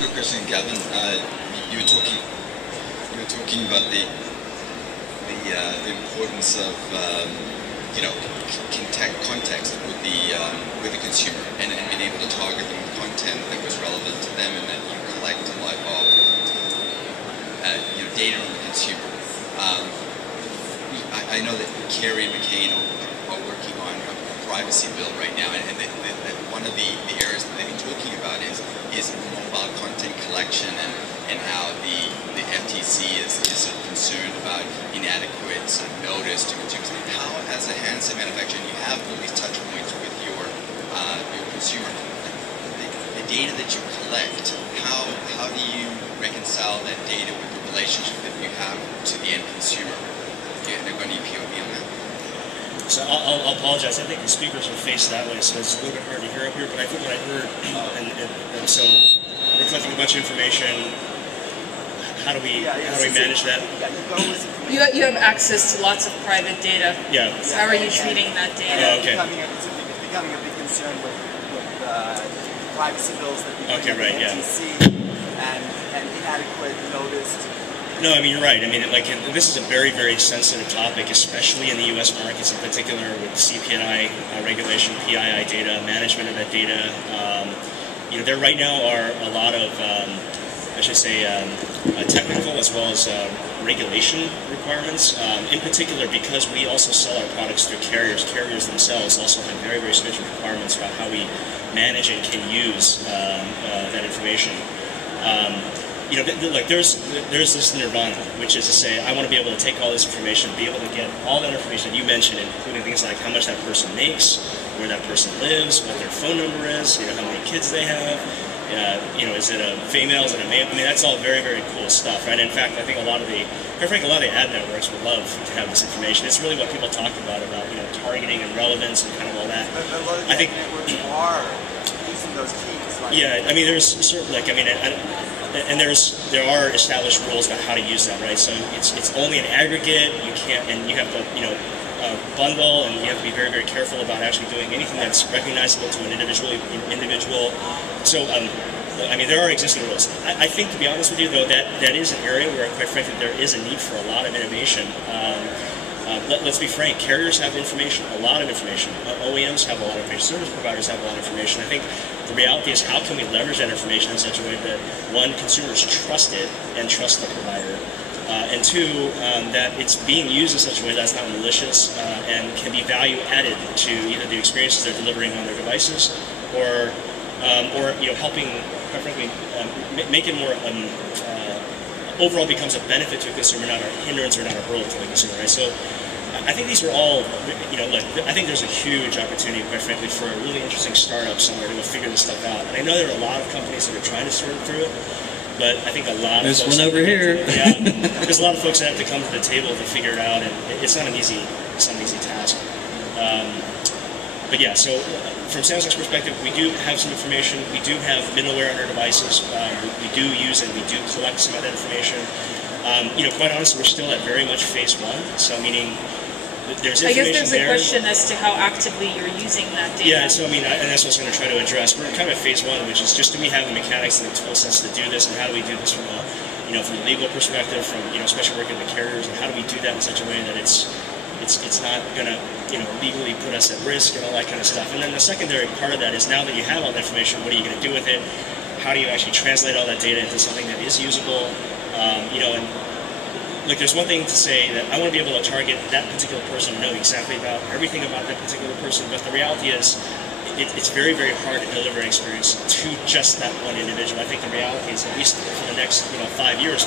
quick question, Gavin. You were talking about the importance of context with the consumer and being able to target them with content that was relevant to them and that you collect a lot of data on the consumer. I know that Kerry and McCain are working on a privacy bill right now, and one of the areas that they've been talking about is mobile content collection and how the FTC is sort of concerned about inadequate sort of notice to consumers. How, as a handset manufacturer, you have all these touch points with your consumer, the data that you collect, how do you reconcile that data with the relationship that you have to the end consumer? They're going to be POV on that. So I'll apologize. I think the speakers are faced that way, so it's a little bit hard to hear up here. But I think what I heard, and so we're collecting a bunch of information. How do we manage that? You have access to lots of private data. Yeah. So how are you treating that data? Okay. It's becoming a big concern with privacy bills that we okay, right, yeah. FTC and inadequate notice. No, I mean, you're right. I mean, this is a very, very sensitive topic, especially in the U.S. markets in particular with CTIA regulation, PII data, management of that data. There right now are a lot of, technical as well as regulation requirements. In particular, because we also sell our products through carriers. Carriers themselves also have very, very stringent requirements about how we manage and can use that information. There's this nirvana, which is to say, I want to be able to take all this information, be able to get all that information that you mentioned, including things like how much that person makes, where that person lives, what their phone number is, how many kids they have, is it a female, is it a male? I mean, that's all very, very cool stuff, right? In fact, I think a lot of the ad networks would love to have this information. It's really what people talk about targeting and relevance and kind of all that. But a lot of the ad networks are using those keys. Yeah, I mean, there's sort of and there are established rules about how to use that, right? So it's only an aggregate. You can't, and you have to bundle, and you have to be very, very careful about actually doing anything that's recognizable to an individual. So I mean, there are existing rules. I think, to be honest with you, though, that is an area where, quite frankly, there is a need for a lot of innovation. Let's be frank, carriers have information, a lot of information. OEMs have a lot of information. Service providers have a lot of information. I think the reality is, how can we leverage that information in such a way that, one, consumers trust it and trust the provider, and two, that it's being used in such a way that's not malicious and can be value added to either the experiences they're delivering on their devices or helping, quite frankly, make it more overall becomes a benefit to a consumer, not a hindrance or not a hurdle to the consumer, right? So I think these are all, I think there's a huge opportunity, quite frankly, for a really interesting startup somewhere to go figure this stuff out. And I know there are a lot of companies that are trying to sort through it, but I think a lot of folks... There's one over here. There's a lot of folks that have to come to the table to figure it out, and it's not an easy task. But yeah, so from Samsung's perspective, we do have some information. We do have middleware on our devices. We do use it. We do collect some of that information. Quite honestly, we're still at very much phase one. So meaning, there's information there. I guess there's a question as to how actively you're using that data. Yeah, so I mean, and that's what I was going to try to address. We're kind of at phase one, which is just, do we have the mechanics and the tool sets to do this, and how do we do this from a legal perspective, from especially working with the carriers, and how do we do that in such a way that it's not going to legally put us at risk and all that kind of stuff. And then the secondary part of that is, now that you have all that information, what are you going to do with it? How do you actually translate all that data into something that is usable? And there's one thing to say that I want to be able to target that particular person, know exactly about everything about that particular person, but the reality is it's very, very hard to deliver an experience to just that one individual. I think the reality is, at least for the next 5 years,